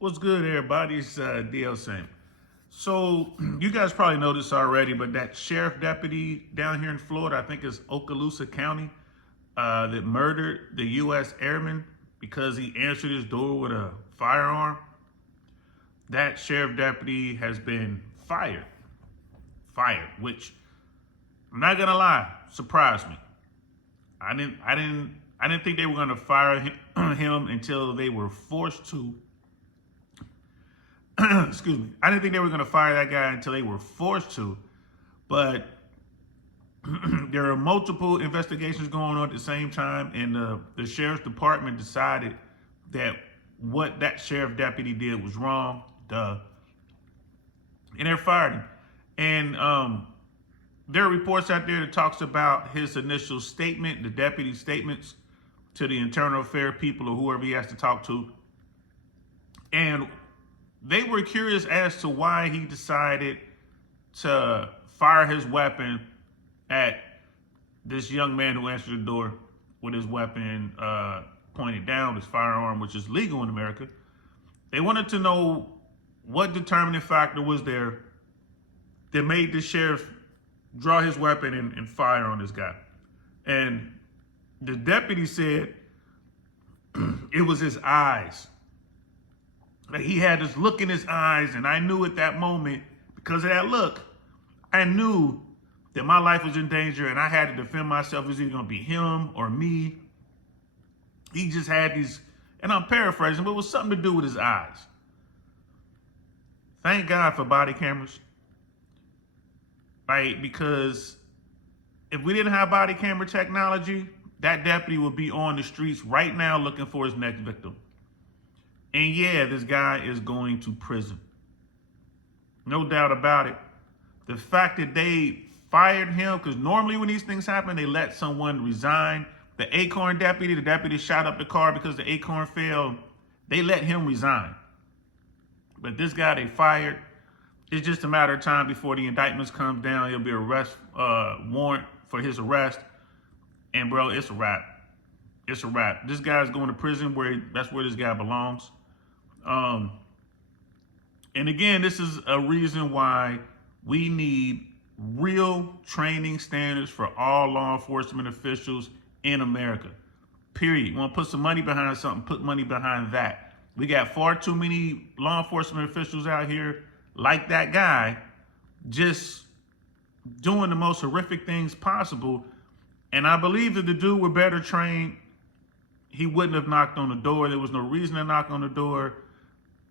What's good, everybody? It's DL Saint. So, you guys probably know this already, but that sheriff deputy down here in Florida, I think it's Okaloosa County, that murdered the U.S. airman because he answered his door with a firearm, that sheriff deputy has been fired. Fired, which I'm not gonna lie, surprised me. I didn't think they were gonna fire him until they were forced to. Excuse me. I didn't think they were going to fire that guy until they were forced to. But there are multiple investigations going on at the same time, and the sheriff's department decided that what that sheriff deputy did was wrong. Duh. And they're fired him. And there are reports out there that talks about his initial statement, the deputy's statements to the internal affair people or whoever he has to talk to. And they were curious as to why he decided to fire his weapon at this young man who answered the door with his weapon pointed down, his firearm, which is legal in America. They wanted to know what determining factor was there that made the sheriff draw his weapon and fire on this guy. And the deputy said it was his eyes. Like, he had this look in his eyes, and I knew at that moment, because of that look, I knew that my life was in danger and I had to defend myself. It was either going to be him or me. He just had these, and I'm paraphrasing, but it was something to do with his eyes. Thank God for body cameras. Right? Because if we didn't have body camera technology, that deputy would be on the streets right now looking for his next victim. And yeah, this guy is going to prison. No doubt about it. The fact that they fired him, because normally when these things happen, they let someone resign. The Acorn deputy, the deputy shot up the car because the Acorn failed, they let him resign. But this guy they fired. It's just a matter of time before the indictments come down. There'll be an arrest warrant for his arrest. And bro, it's a wrap. It's a wrap. This guy's going to prison that's where this guy belongs. And again, this is a reason why we need real training standards for all law enforcement officials in America. Period. You want to put some money behind something, put money behind that. We got far too many law enforcement officials out here like that guy, just doing the most horrific things possible. And I believe that the dude were better trained, he wouldn't have knocked on the door. There was no reason to knock on the door.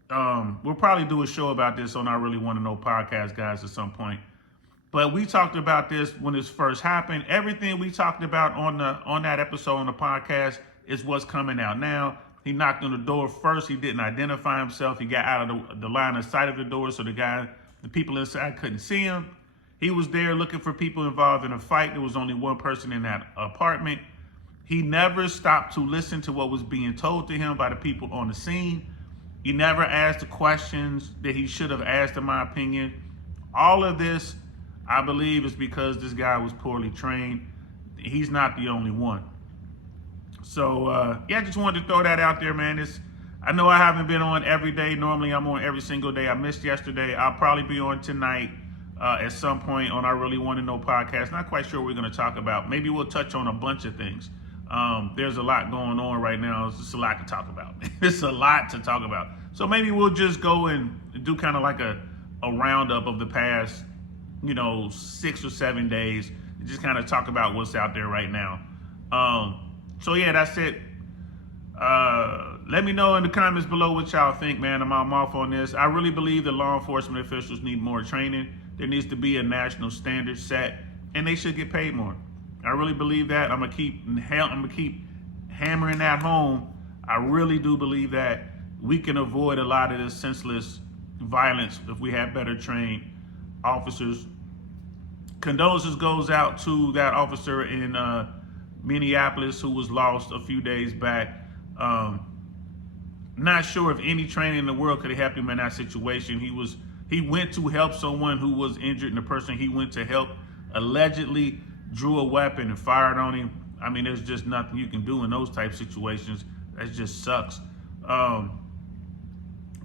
We'll probably do a show about this on I Really Want to Know podcast, guys, at some point. But we talked about this when this first happened. Everything we talked about on that episode on the podcast is what's coming out now. He knocked on the door first. He didn't identify himself. He got out of the line of sight of the door, so the people inside couldn't see him. He was there looking for people involved in a fight. There was only one person in that apartment. He never stopped to listen to what was being told to him by the people on the scene. He never asked the questions that he should have asked, in my opinion. All of this, I believe, is because this guy was poorly trained. He's not the only one. So, yeah, I just wanted to throw that out there, man. I know I haven't been on every day. Normally, I'm on every single day. I missed yesterday. I'll probably be on tonight at some point on I Really Want to Know podcast. Not quite sure what we're going to talk about. Maybe we'll touch on a bunch of things. There's a lot going on right now. It's just a lot to talk about. It's a lot to talk about. So maybe we'll just go and do kind of like a roundup of the past, 6 or 7 days. Just kind of talk about what's out there right now. So yeah, that's it. Let me know in the comments below what y'all think, man. I'm off on this. I really believe that law enforcement officials need more training. There needs to be a national standard set, and they should get paid more. I really believe that. I'm gonna keep hammering that home. I really do believe that we can avoid a lot of this senseless violence if we have better trained officers. Condolences goes out to that officer in Minneapolis who was lost a few days back. Not sure if any training in the world could have helped him in that situation. He went to help someone who was injured, and the person he went to help allegedly drew a weapon and fired on him. I mean, there's just nothing you can do in those type situations. That just sucks.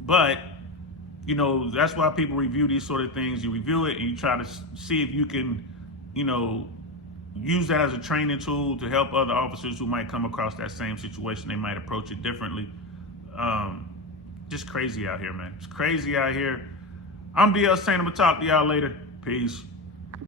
But you know, that's why people review these sort of things. You review it and you try to see if you can, you know, use that as a training tool to help other officers who might come across that same situation. They might approach it differently. Just crazy out here, man. It's crazy out here. I'm DL Saint. I'm gonna talk to y'all later. Peace.